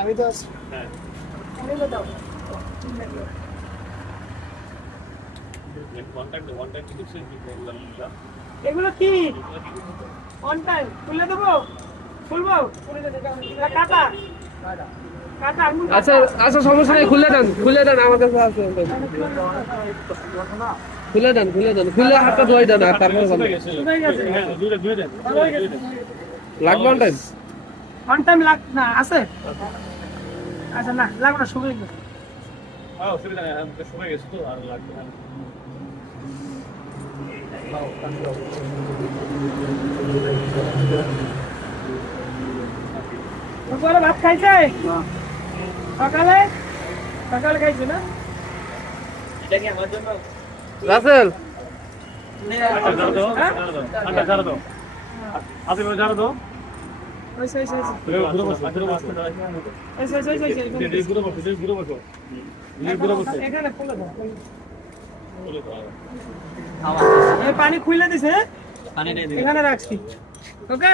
আমি তো এগুলো কি অন টাইম খুলে দেবো খুলবো কাটা কাটা আচ্ছা আচ্ছা সমস্যা নেই, খুলে দেন আমার কাছে আছে। খুলে দেন খুলে হাতটা ধোয়াই দেন আর তারপরে লাগবে অন টাইম। অন টাইম লাগ না আছে আচ্ছা না লাগবে না সময় অসুবিধা নেই, সময় গেছে তো আর লাগবে না। দুপুরে ভাত খাইছে সকালে সকালে খাইছে না এটা কি আমার জন্য রাসেল পানি খুলে দিছে এখানে রাখছি ওকে